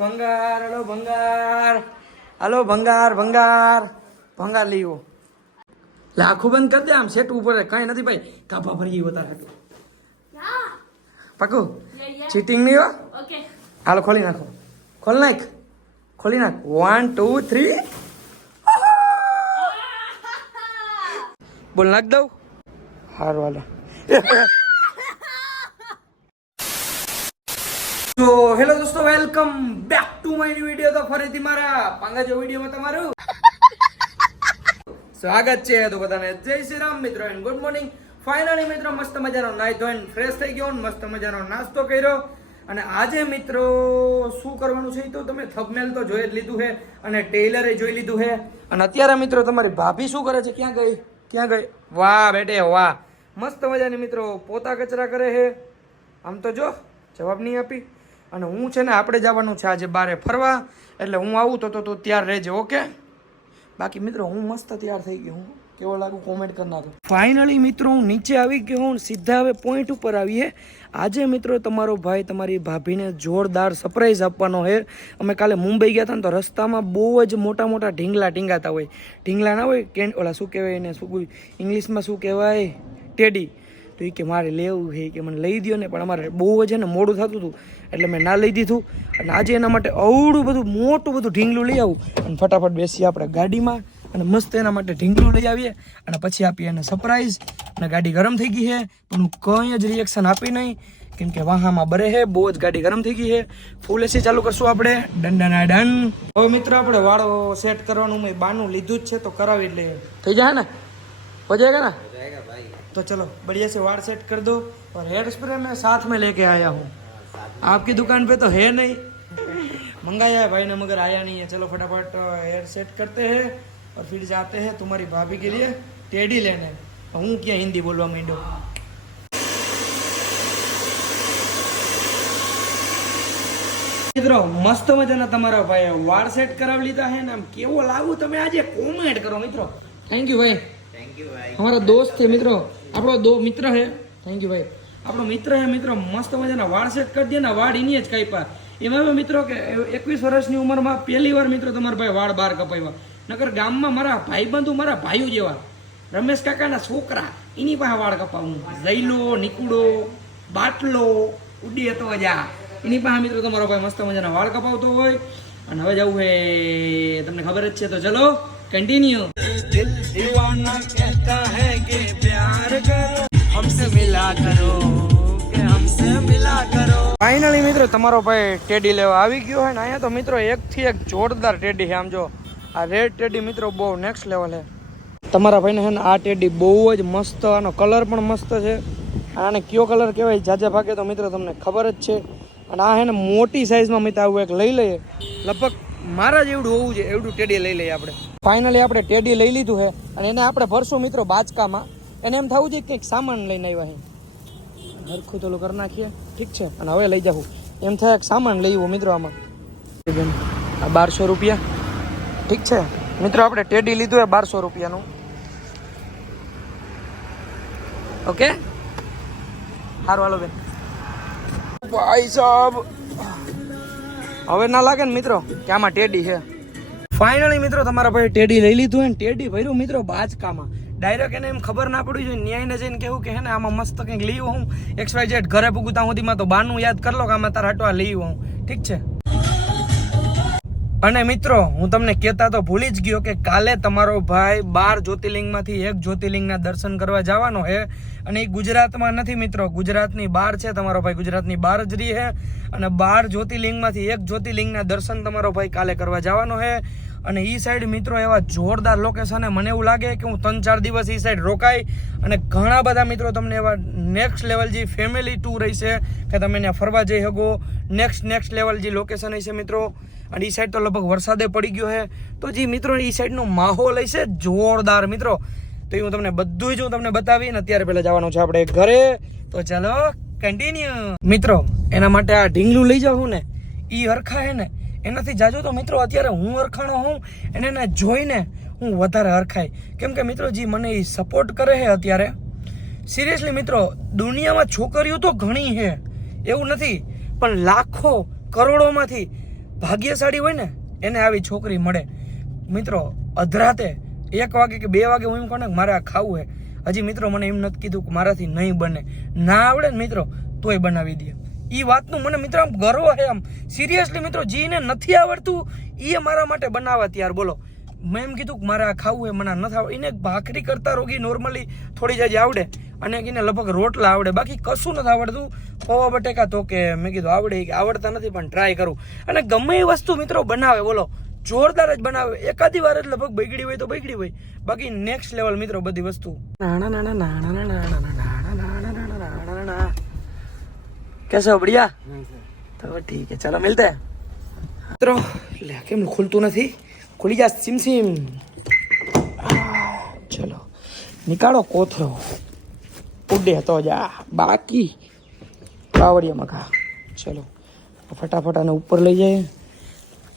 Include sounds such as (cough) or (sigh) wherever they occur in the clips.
ભંગાર હલો ભંગાર. હલો ભંગાર ભંગાર. ભંગાર લીવો લાખો બંધ કરી દે આમ સેટ ઉપર. કઈ નથી ભાઈ. કાપા ભરી ગયો તારા હાટુ. પાકું? ચીટિંગ નહીં હો? ઓકે હાલો ખોલી નાખો. ખોલ નાખ. ખોલી નાખ. વન ટુ થ્રી બોલ નાખ દઉં. હારું હાલો. (laughs) હેલો દોસ્તો welcome back to my new video તો ફરીથી મારા પાંગા જો વિડીયોમાં તમારું સ્વાગત છે. તો બધાને જય શ્રી રામ મિત્રો એન્ડ ગુડ મોર્નિંગ ફાઇનલી મિત્રો, મસ્ત મજાનો નાઈ ધોઈને ફ્રેશ થઈ ગયો મસ્ત મજાનો નાસ્તો કર્યો. અને આજે મિત્રો, શું કરવાનું છે તો તમે થંબનેલ તો જોઈ જ લીધું છે અને ટેલરે જોઈ લીધું છે. અને અત્યારે મિત્રો, તમારી ભાભી શું કરે છે? ક્યાં ગઈ? ક્યાં ગઈ? વાહ બેટે, વાહ. મસ્ત મજાની મિત્રો, પોતા કચરા કરે છે. આમ તો જો, જવાબ નહીં આપી. અને હું છે ને આપણે જવાનું છે આજે બારે ફરવા, એટલે હું આવું તો તો ત્યાર રહેજે, ઓકે? બાકી મિત્રો, હું મસ્ત તૈયાર થઈ ગયો, હું કેવો લાગુ કોમેન્ટ કરી નાખો ફાઇનલી મિત્રો, હું નીચે આવી ગયો, હું સીધા હવે પોઈન્ટ ઉપર આવીએ આજે મિત્રો તમારો ભાઈ તમારી ભાભીને જોરદાર સરપ્રાઈઝ આપવાનો છે અમે કાલે મુંબઈ ગયા હતા ને તો રસ્તામાં બહુ જ મોટા મોટા ઢીંગલા ઢીંગાતા હોય. ઢીંગલા ના હોય કે ઓલા શું કહેવાય એને, શું ઇંગ્લિશમાં શું કહેવાય? ટેડી તો એ કે મારે લેવું છે કે મને લઈ દો ને પણ અમારે બહુ જ ને મોડું થતું હતું એટલે મેં ના લઈ દીધું. અને આજે એના માટે અવડું બધું મોટું બધું ઢીંગલું લઈ આવું. અને ફટાફટ બેસીએ આપણે ગાડીમાં અને મસ્ત એના માટે ઢીંગલું લઈ આવીએ. અને પછી આપીએ એને સરપ્રાઈઝ અને ગાડી ગરમ થઈ ગઈ છે પણ હું કંઈ જ રિએક્શન આપી નહીં. કેમ કે વાહામાં બરે છે બહુ જ ગાડી ગરમ થઈ ગઈ છે. ફૂલ એસી ચાલુ કરશું આપણે. દંડાના ડન હવે મિત્ર આપણે વાળો સેટ કરવાનું મેં બાનું લીધું જ છે તો કરાવી લઈએ. થઈ જાય ને? हो जाएगा ना तो चलो बढ़िया से वार सेट कर दो और हेयर स्प्रे मैं साथ में लेके आया हूँ आपकी दुकान पे तो है नहीं मंगाया है भाई ने मगर आया नहीं है चलो फटाफट हेयर सेट करते हैं और फिर जाते हैं तुम्हारी भाभी के लिए टेडी लेने हूँ क्या हिंदी बोलवा માંડ્યો મિત્રો મસ્ત મજાના તમારા ભાઈ વાળ સેટ કરાવી લીધા છે ને આમ કેવો લાગુ તમે આજે કોમેન્ટ કરો મિત્રો થેન્ક યુ ભાઈ અમારા દોસ્ત છે, મિત્રો. આપણો દો મિત્ર છે. થેન્ક યુ ભાઈ આપણો મિત્ર હે મિત્રો. મસ્ત મજાના વાળ સેટ કરી દે ને વાળ એની જ કાપ્યા. એમાં મિત્રો, કે એકવીસ વર્ષની ઉંમરમાં પહેલી વાર, મિત્રો, તમારા ભાઈ વાળ બહાર કપાવ્યા. નકર ગામમાં મારા ભાઈ ભાઈબંધુ મારા ભાઈઓ જેવા. રમેશ કાકાના છોકરા, એની પાસે વાળ કપાવું. જૈલો નીકુડો, બાટલો, ઉડી હતો જા. એની પાસે, મિત્રો, તમારો ભાઈ મસ્ત મજાના વાળ કપાવતો હોય. અને હવે જવું હે. તમને ખબર જ છે, તો ચલો કન્ટિન્યુ दीवाना कहता है कि प्यार करो हमसे मिला करो कि हमसे मिला करो ફાઇનલી મિત્રો તમારો ભાઈ ટેડી લેવા આવી ગયો હોય ને અહીંયા તો મિત્રો એક થી એક જોરદાર ટેડી છે આમ જો આ રેડ ટેડી મિત્રો બહુ નેક્સ્ટ લેવલ છે તમારા ભાઈને છે ને આ ટેડી બહુ જ મસ્ત આનો કલર પણ મસ્ત છે આને કયો કલર કહેવાય જાજા ભાગે તો મિત્રો તમને ખબર જ છે અને આ છે ને મોટી સાઈઝમાં મિત્ર આવું એક લઈ લઈએ લગભગ મારા જેવડું હોવું છે એવડું ટેડી લઈ લઈએ આપણે ફાઇનલી આપણે ટેડી લઈ લીધું છે અને એને આપણે ભરશું મિત્રો બાચકામાં. એને એમ થવું જોઈએ કંઈક સામાન લઈને આવ્યા છે. હરખું થોડું કરી નાખીએ. ઠીક છે, અને હવે લઈ જાઉં. એમ થાય સામાન લઈ આવું મિત્રો આમાં. આ બારસો રૂપિયા. ઠીક છે. મિત્રો આપણે ટેડી લીધું હોય બારસો રૂપિયાનું. ઓકે સારું હાલો બેન. ભાઈ સાહેબ હવે ના લાગે ને મિત્રો કે આમાં ટેડી છે. ફાઇનલી મિત્રો તમારા ભાઈ ટેડી લઈ લીધું હોય ને, ટેડી ભર્યું મિત્રો બાજકામાં. ડાયરેક્ટ એને એમ ખબર ના પડી જોઈએ ન્યાયને જઈને કેવું કે હે ને, આમાં મસ્ત કંઈક લઈ હું. એક્સ વાય ઝેડ ઘરે પૂગું ત્યાં સુધીમાં તો બાનું યાદ કરી લો કે આમાં તારા હટવા લઈ હું ઠીક છે? અને મિત્રો, હું તમને કહેતા તો ભૂલી જ ગયો કે કાલે તમારો ભાઈ બાર જ્યોતિર્લિંગમાંથી એક જ્યોતિર્લિંગના દર્શન કરવા જવાનો છે. અને એ ગુજરાતમાં નથી મિત્રો, ગુજરાતની બહાર છે, તમારો ભાઈ ગુજરાતની બહાર જ રહી છે. અને બાર જ્યોતિર્લિંગમાંથી એક જ્યોતિર્લિંગના દર્શન તમારો ભાઈ કાલે કરવા જવાનો છે. અને એ સાઈડ મિત્રો એવા જોરદાર લોકેશન મને એવું લાગે કે હું ત્રણ ચાર દિવસ એ સાઈડ રોકાઈ અને ઘણા બધા મિત્રો તમને એવા નેક્સ્ટ લેવલ જે ફેમિલી ટૂર હશે કે તમે ત્યાં ફરવા જઈ શકો. નેક્સ્ટ નેક્સ્ટ લેવલ જે લોકેશન હશે મિત્રો. અને એ સાઈડ તો લગભગ વરસાદે પડી ગયો છે. તો જે મિત્રો એ સાઈડનો માહોલ હશે જોરદાર મિત્રો. તો એ હું તમને બધું જ હું તમને બતાવી અને અત્યારે પહેલાં જવાનું છે આપણે ઘરે. તો ચાલો કન્ટિન્યુ મિત્રો, એના માટે આ ઢીંગલું લઈ જાઉં ને. એ હરખા હે ને. એનાથી જાજો તો મિત્રો અત્યારે હું અરખાણો હોઉં અને એને જોઈને હું વધારે હરખાય. કેમ કે મિત્રો જે મને એ સપોર્ટ કરે છે અત્યારે. સિરિયસલી મિત્રો, દુનિયામાં છોકરીઓ તો ઘણી છે એવું નથી, પણ લાખો કરોડોમાંથી ભાગ્યશાળી હોય ને, એને આવી છોકરી મળે. મિત્રો, અધરાતે એક વાગે કે બે વાગે હું એમ કહું ને મારે આ ખાવું હે. હજી મિત્રો મને એમ નથી કીધું કે મારાથી નહીં બને. ના આવડે ને મિત્રો, તોય બનાવી દે. એ વાતનું મને મિત્રો આમ ગર્વ છે આમ. સિરિયસલી મિત્રો, જીને નથી આવડતું એ મારા માટે બનાવવા ત્યાર. બોલો, મેં એમ કીધું કે મારે આ ખાવું એ મને નથી આવડે એને ભાખરી કરતા રોગી નોર્મલી થોડી જ આવડે. અને એને લગભગ રોટલા આવડે. બાકી કશું નથી આવડતું. પૌવા બટેકા તો કે, મેં કીધું આવડે કે આવડતા નથી, પણ ટ્રાય કરું. અને ગમે એ વસ્તુ મિત્રો બનાવે, બોલો, જોરદાર જ બનાવે. એકાદી વાર જ લગભગ બગડી હોય તો બગડી હોય. બાકી નેક્સ્ટ લેવલ મિત્રો બધી વસ્તુ. નાના નાના નાના નાના નાના कैसे हो बढ़िया तो ठीक है चलो मिलते हैं મિત્રો લે કેમ ખુલતું નથી ખુલી જા સિમ સિમ આ, ચલો નિકાળો કોથળો ઉડે તો જા બાકી કાવડિયામાં ખા ચલો ફટાફટ આને ઉપર લઈ જાય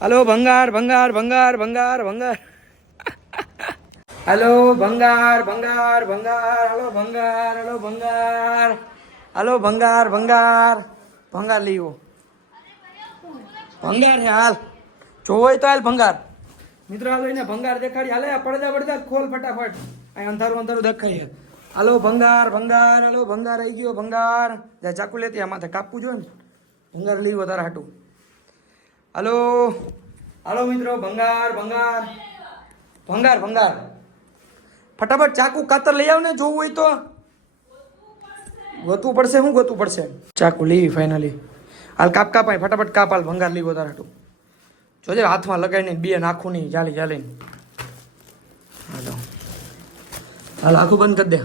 હલો ભંગાર ભંગાર ભંગાર ભંગાર ભંગાર હલો ભંગાર ભંગાર ભંગાર હલો ભંગાર હલો ભંગાર હલો, ભંગાર ભંગાર. ભંગાર લીવો ભંગાર હાલ. જોવો તો હાલ ભંગાર. મિત્રો, હાલો, એને ભંગાર દેખાડી. હાલે પડદા પડદા, ખોલ ફટાફટ. અહીં અંધારું અંધારું દેખાય હાલો, ભંગાર ભંગાર, હાલો, ભંગાર આવી ગયો, ભંગાર. જ્યાં ચાકુ લેતી આ માથે કાપવું જોઈએ ને. ભંગાર લીવો તારા હાટું. હાલો હાલો, મિત્રો, ભંગાર ભંગાર. ભંગાર ભંગાર. ફટાફટ ચાકુ કાતર લઈ આવ ને, જોવું હોય તો. ગોતવું પડશે શું ગોતવું પડશે? ચાકુ લેવી ફાઇનલી હાલ કાપ કાપાય ફટાફટ કાપ હાલ ભંગાર લીવો તારા હાટું જોજે હાથમાં લગાવીને બે નાખું નહીં ચાલી ચાલીને. હાલો. હાલ આખું બંધ કરી દે.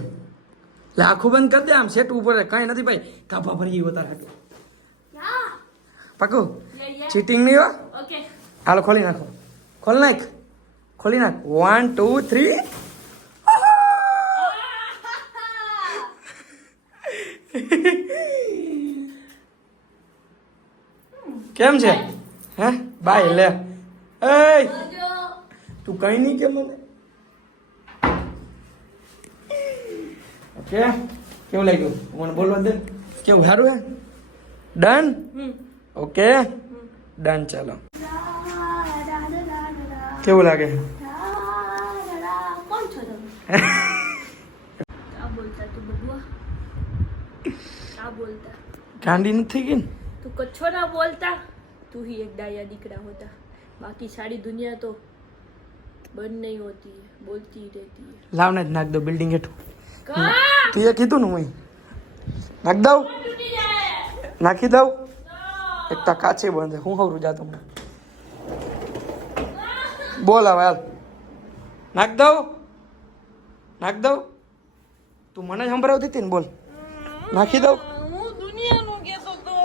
એટલે આખું બંધ કરી દે આમ સેટ ઉપર કાંઈ નથી ભાઈ કાપા ભરી ગયું તારા હાટું. પાકું ચીટિંગ નહીં હો? હાલો ખોલી નાખો. ખોલ નાખ. ખોલી નાખ. વન ટુ થ્રી કેમ છે? હે? બાય લે. એ તું કઈ નહીં કે મને? ઓકે? કેવું લાગ્યું? મને બોલવા દે. કેવું સારું હે? Done okay? ડન ચાલો. કેવું લાગે? (laughs) ગાંડી નથી ગઈ ને? કચ્છો ના બોલતા તું હી એક ડાયા દીકરા હોતા. બાકી સારી દુનિયા તો બંધ નહીં હોતી બોલતી રહેતી. લાવને જ નાખ દો બિલ્ડિંગ હેઠું. તું એ કીધું ને હું નાખ દઉં? નાખી દઉં? એક તો કાચે બંધ હું હવરું જા તમને. બોલ હવે હાલ. નાખ દઉં? નાખ દઉં? તું મને જ સંભળાવતી હતી ને બોલ. નાખી દઉં?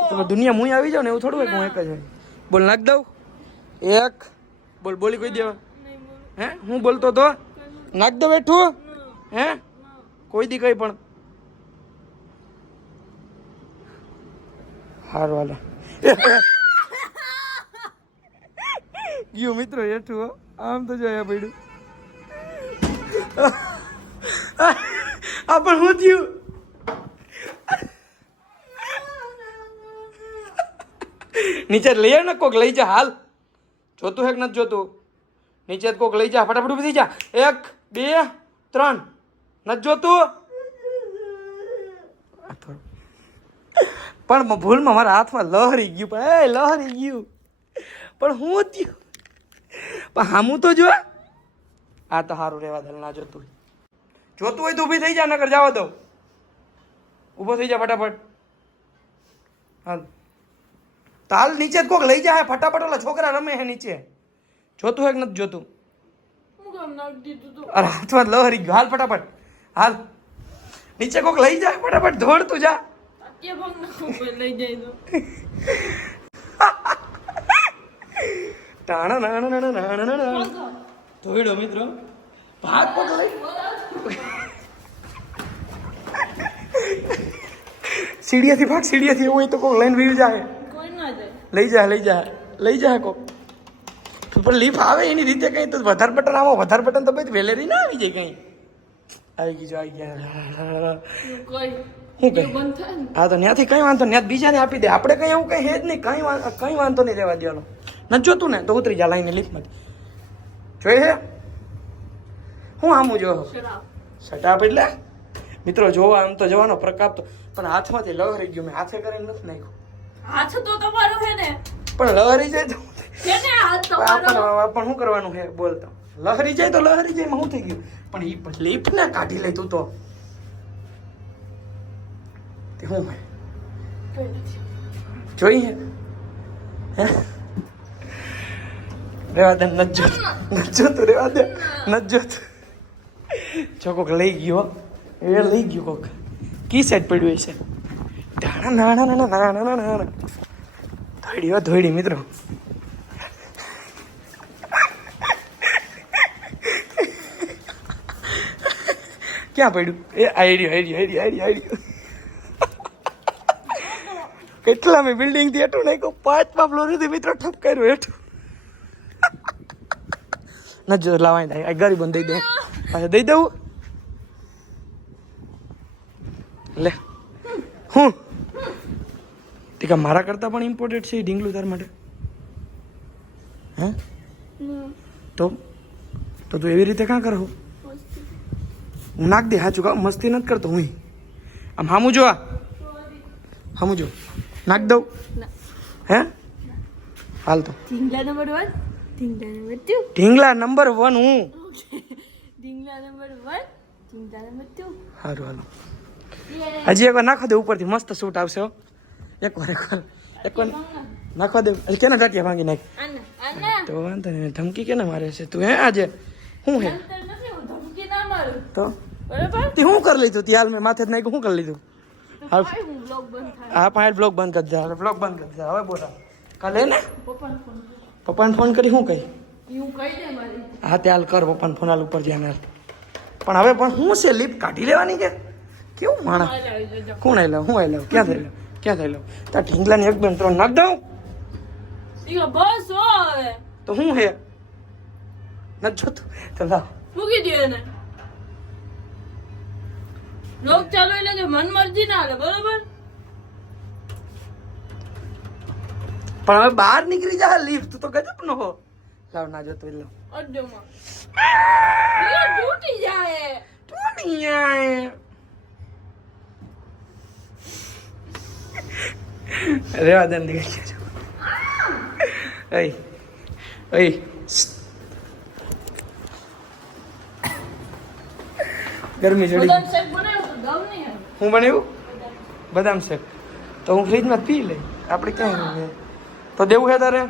તમે દુનિયા મુઈ આવી જાવ ને એવું થોડું હોય હું એક જ હોય. બોલ નાખ દઉં? એક. બોલ બોલી કોઈ દેવા. હે? હું બોલતો તો? નાખ દઉં બેઠું? હે? કોઈ દી કઈ પણ. હાર હાલે. ગયું મિત્રો હેઠું હો. આમ તો જોયા પડ્યું. આ પણ હું થયું? નીચે લઈ ને કોક લઈ જા, હાલ. જોતું હે કે નથી જોતું? નીચે કોક લઈ જા, ફટાફટ ઊભી જા. એક, બે, ત્રણ. નથી જોતું? પણ ભૂલમાં મારા હાથમાં લહરી ગયું. પણ એ લહરી ગયું. પણ હું થયું પણ હામું તો જો. આ તો સારું રહેવા દે, ના જોતું. જોતું હોય તો ઊભી થઈ જા, નકર જવા દઉં. ઊભો થઈ જા ફટાફટ. હાલ. તાલ નીચે કોક લઈ જાય ફટાફટ ઓલા છોકરા રમે હે નીચે. જોતું હે કે નથી જોતું? અરે હાથમાં લહરી ગયું. હાલ ફટાફટ. હાલ. નીચે કોક લઈ જાય ફટાફટ દોડતું જા. ટાણા નાણા નાણા નાણા નાણા ધોઈડો મિત્રો. ભાગ કોક લઈ. સીડીએથી ભાગ સીડીએથી. એવું હોય તો કોક લઈને ના જાય. લઈ જા લઈ જા લઈ જા કોક. પણ લીફ આવે એની રીતે કંઈ તો વધારે બટન આવો વધારે બટન તો પછી વેલેરી ના આવી જાય કંઈ. આવી જો આવી ગયા. કોઈ. શું ને. હા તો ત્યાંથી કંઈ વાંધો નહીં. બીજાને આપી દે. આપણે કંઈ એવું કંઈ હે જ નહીં. કંઈ વાંધો કઈ વાંધો નહીં રહેવા દેવાનો ન જોતું ને તો ઉતરી જા લાઈને લિફ્ટમાંથી જોઈ હે? હું આમ જો સટાપ એટલે? મિત્રો જોવા આમ તો જવાનો પ્રકાપ તો પણ હાથમાંથી લહરી ગયો મેં હાથે કરીને નથી નાખ્યું. હાથ તો તમારો છે ને. પણ લહરી જાય તો છે ને હાથ તમારો? પણ શું કરવાનું છે? બોલતો લહરી જાય તો લહરી જાય હું થઈ ગયું? પણ ઈ લિફ્ટ ને કાઢી લઈ તું તો. તે હે જોઈએ હે? રેવા દે નથી જોતું. નથી જોતું રેવા દે. નથી જોતું. જો કોક લઈ ગયો એ લઈ ગયો કોક. કી સાઈડ પડ્યું છે નાના નાના નાના નાના નાના ધોઈડી, હો, ધોઈડી, મિત્રો. ક્યાં પડ્યું? એ આઈડિયો આઈડિયો આઈડિયો આઈડિયો કેટલા મેં બિલ્ડિંગથી હેઠું નાખ્યું? પાંચમા ફ્લોર સુધી મિત્રો ઠપકાર્યું હેઠું. ન જો લાવાય દઈ ગરીબ દઈ દે પાછા દઈ દઉં લે હું ટીકા મારા કરતા પણ ઇમ્પોર્ટેન્ટ છે એ ઢીંગલું તાર માટે? હે? તો? તો તું એવી રીતે કાં કરો હું નાખ દે હાચું કા મસ્તી નથી કરતો હું આમ હામું જો આ હામું જો. નાખ દઉં. હે? હાલ તો. ઢીંગલા નંબર વન ઢીંગલા નંબર ટુ ઢીંગલા નંબર વન હું. ઢીંગલા નંબર વન ઢીંગલા નંબર ટુ સારું હાલો હજી એક નાખો દે ઉપરથી. મસ્ત સૂટ આવશે હો. એકવાર એકવાર એકવાર નાખવા દે. કેના ટાટિયા ભાંગી નાખ? તો વાંધો નહીં. ધમકી કેને મારે છે? તું હે આજે? શું હે? તો તે? શું કરી લીધું? તે હાલ મેં માથે જ નાખ્યું. શું કરી લીધું? હું પાંચ બ્લોક બંધ કરી દે. હવે બ્લોક બંધ કરી દે. હવે બોલા. કાલે ને? પપ્પાને ફોન કરી. શું કહી? હા તે હાલ કર પપ્પાને ફોન હાલ ઉપર ધ્યાન હાલ પણ હવે પણ શું છે? લિફ્ટ કાઢી લેવાની કે? કેવું આવી કોણ આવી લઉં હું આવી લઉં ક્યાં થઈ લઉં ક્યાં થઈ લઉં તાર ઢીંગલાની એક બેન ત્રણ નાખ દઉં? બસ હવે. તો હું હે? નથી જોતું તો લાવ. મૂકી દે એને. લોક ચાલુ એટલે કે મન મરજી ના હાલે બરોબર? પણ હવે બહાર નીકળી જા લિફ્ટ તું તો ગજબ નો હો. લાવ ના જોતો એટલે અડ્ડો માં. તૂટી જાય. તૂટી નહીં રેવા દે નીકળી અય ગરમી ચડી હું બનાવ્યું? બદામ શેક. તો હું ફ્રીજમાં પી લઈ. આપણે ક્યાં તો દેવું હે. તારે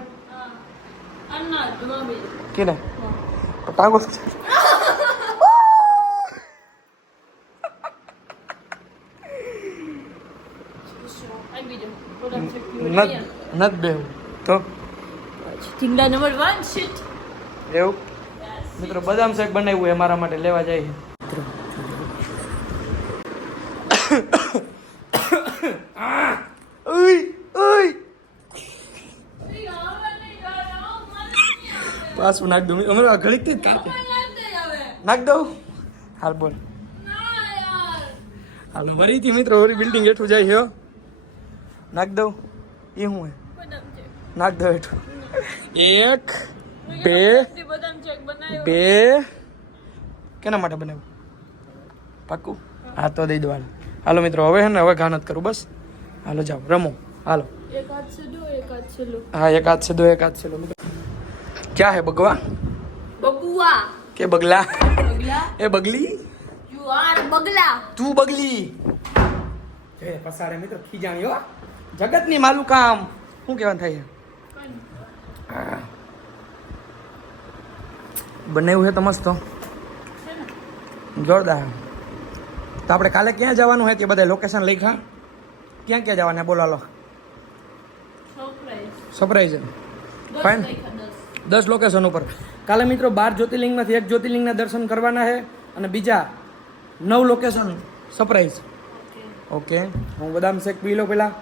જમાબી ટાંગો આવી જાઓ બદામ શેક નત નત બેવું તો? ઢીંગલા નંબર વન શીટ એવું? મિત્રો બદામ શેક બનાવ્યું એ મારા માટે લેવા જાય ઉઈ પાછું નાખ દઉં. અમે ઘડીકથી કાપે. નાખ દઉં? હાલ બોલ. હાલો ફરીથી મિત્રો બિલ્ડિંગ હેઠું જાય છે હો. નાખ દઉં. એ શું હે નાખ દઉં હેઠું એક બે બદામ શેક બનાવ્યો બે કેના માટે બનાવ્યું પાક્કું હા તો દઈ દો હાલો હાલો મિત્રો હવે હે ને હવે ઘા નથી કરું બસ હાલો જાઓ રમો હાલો એક હાથ से दो एक हाथ से लो હા એક હાથ છે દો એક હાથ છે લો મિત્રો ક્યાં હે બગવા बबुआ કે બગલા बगला એ બગલી यू आर बगला તું બગલી એ પસારે મિત્રો ખીજાણી હો જગતની માલુકા આમ. શું કહેવાનું થાય? બનાવ્યું છે તો મસ્ત. જોરદાર. તો આપણે કાલે ક્યાં જવાનું છે તે બધા લોકેશન લખ્યા ક્યાં ક્યાં જવાના બોલાલો સરપ્રાઈઝ ફાઇન દસ લોકેશન ઉપર. કાલે મિત્રો બાર જ્યોતિર્લિંગમાંથી એક જ્યોતિર્લિંગના દર્શન કરવાના છે અને બીજા નવ લોકેશન સરપ્રાઈઝ ઓકે હું બદામ શેક પી લો પહેલાં.